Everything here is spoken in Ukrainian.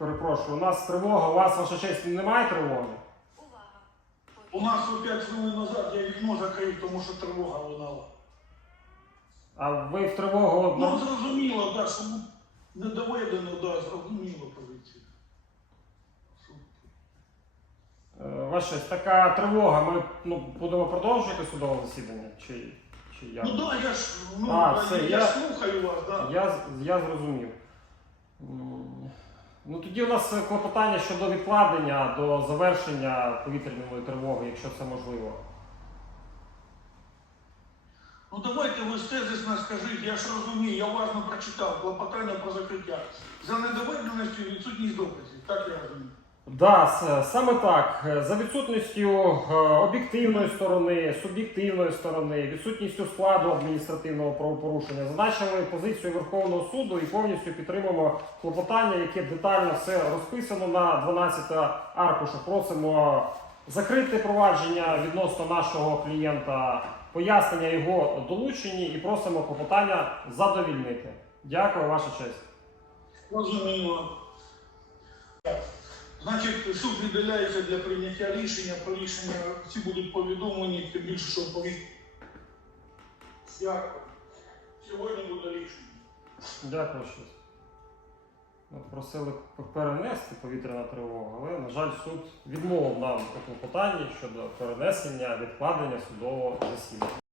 Перепрошую, у нас тривога, у вас, ваша честь, немає тривоги? Увага! У нас о 5 хвилин назад я вікно закрив, тому що тривога лунала. А ви в тривогу. Ну, зрозуміло, да, що не доведено, да, зрозуміло позицію. Е, Ваша така тривога. Ми ну, будемо продовжувати судове засідання? Чи, чи як? Ну да, я ж, ну, А, все, я, я- слухаю вас, да. Я, я зрозумів. Ну тоді у нас клопотання щодо відкладення до завершення повітряної тривоги, якщо це можливо. Ну давайте ви тезисно скажіть, я ж розумію, я уважно прочитав клопотання про закриття. За недоведеністю відсутність доказів, так я розумію. Да, саме так. За відсутністю е, об'єктивної сторони, суб'єктивної сторони, відсутністю складу адміністративного правопорушення, зазначили позицію Верховного суду і повністю підтримуємо клопотання, яке детально все розписано на 12 аркушах. Просимо закрити провадження відносно нашого клієнта, пояснення його долучені і просимо клопотання задовільнити. Дякую, ваша честь. Розуміло. Значить, суд віддаляється для прийняття рішення. Про рішення всі будуть повідомлені, тим більше, що повід... Дякую. Сьогодні буде рішення. Дякую щось. Просили перенести повітряну тривогу, але, на жаль, суд відмовив нам у клопотанні щодо перенесення відкладення судового засідання.